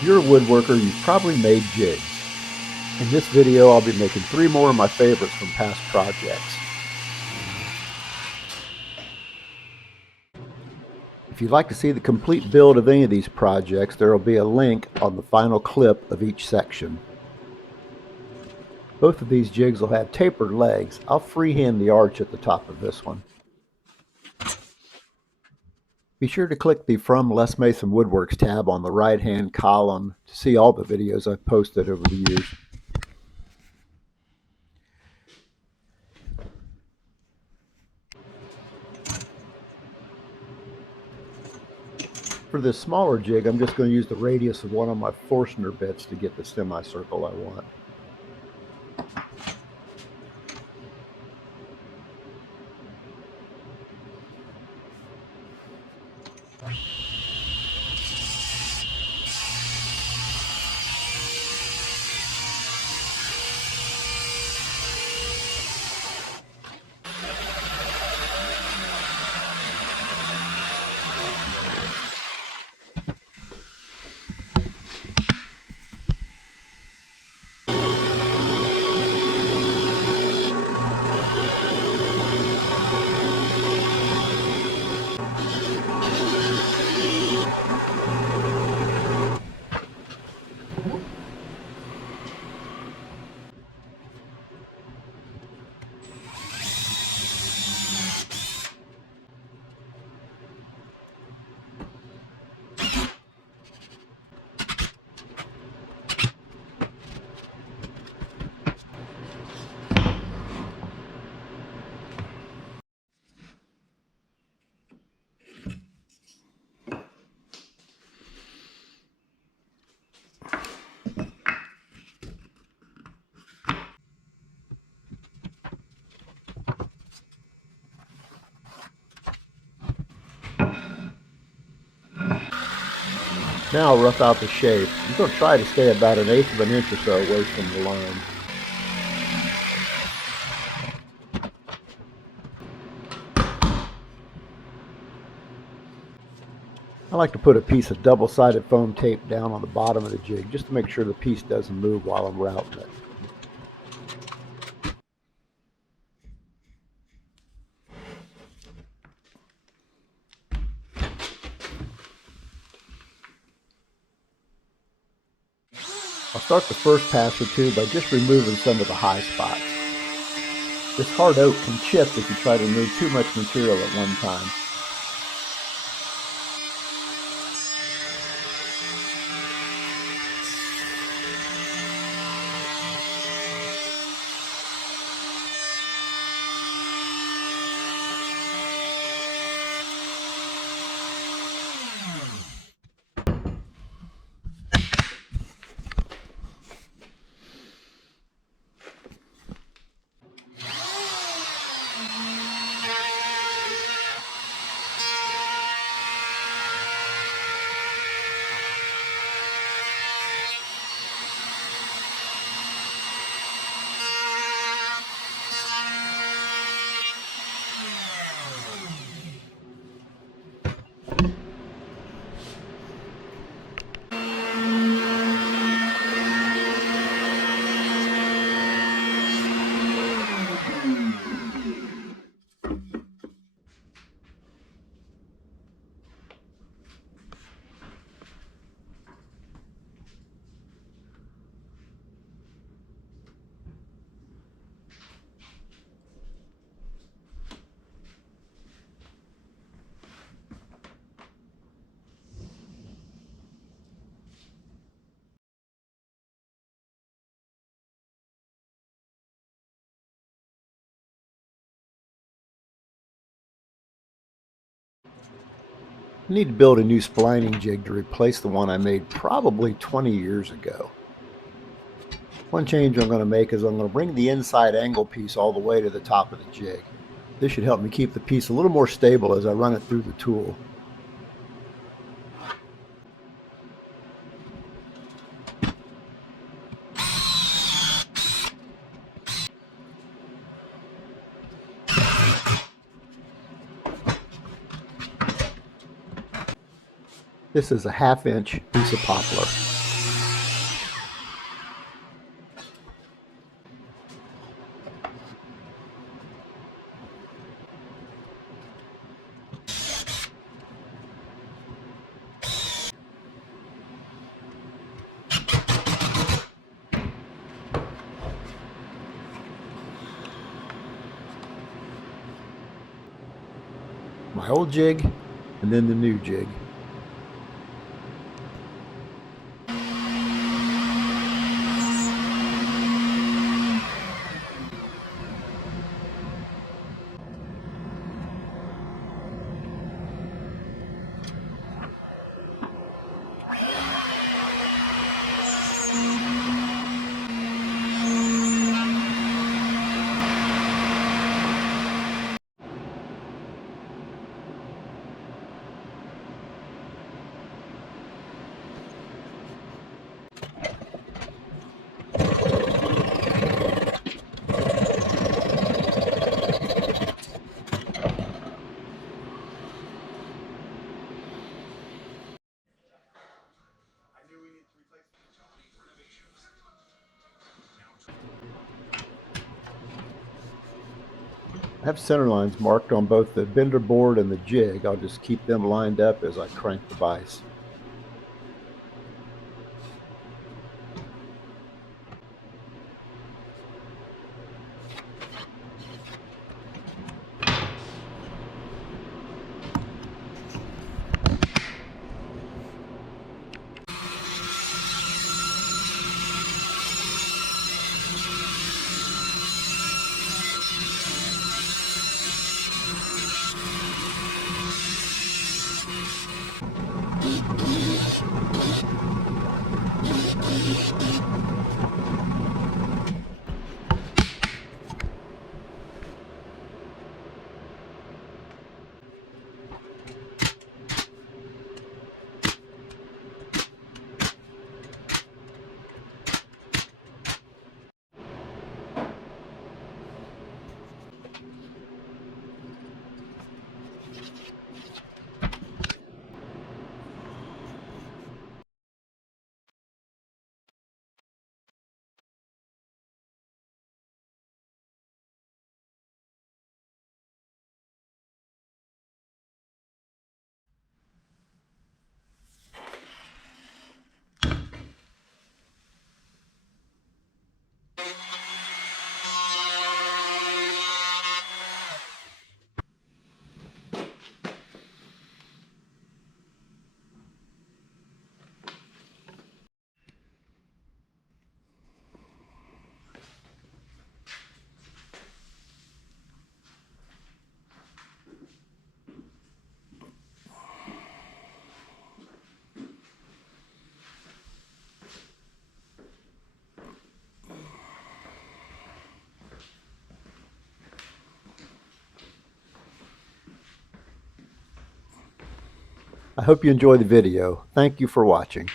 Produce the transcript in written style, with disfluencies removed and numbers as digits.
If you're a woodworker, you've probably made jigs. In this video, I'll be making 3 more of my favorites from past projects. If you'd like to see the complete build of any of these projects, there will be a link on the final clip of each section. Both of these jigs will have tapered legs. I'll freehand the arch at the top of this one. Be sure to click the From Les Mason Woodworks tab on the right-hand column to see all the videos I've posted over the years. For this smaller jig, I'm just going to use the radius of one of my Forstner bits to get the semicircle I want. Now I'll rough out the shape. I'm going to try to stay about 1/8 of an inch or so away from the line. I like to put a piece of double-sided foam tape down on the bottom of the jig just to make sure the piece doesn't move while I'm routing it. I'll start the first pass or two by just removing some of the high spots. This hard oak can chip if you try to remove too much material at one time. I need to build a new splining jig to replace the one I made probably 20 years ago. One change I'm going to make is I'm going to bring the inside angle piece all the way to the top of the jig. This should help me keep the piece a little more stable as I run it through the tool. This is a 1/2 inch piece of poplar. My old jig and then the new jig. I have center lines marked on both the bender board and the jig. I'll just keep them lined up as I crank the vise. I hope you enjoyed the video. Thank you for watching.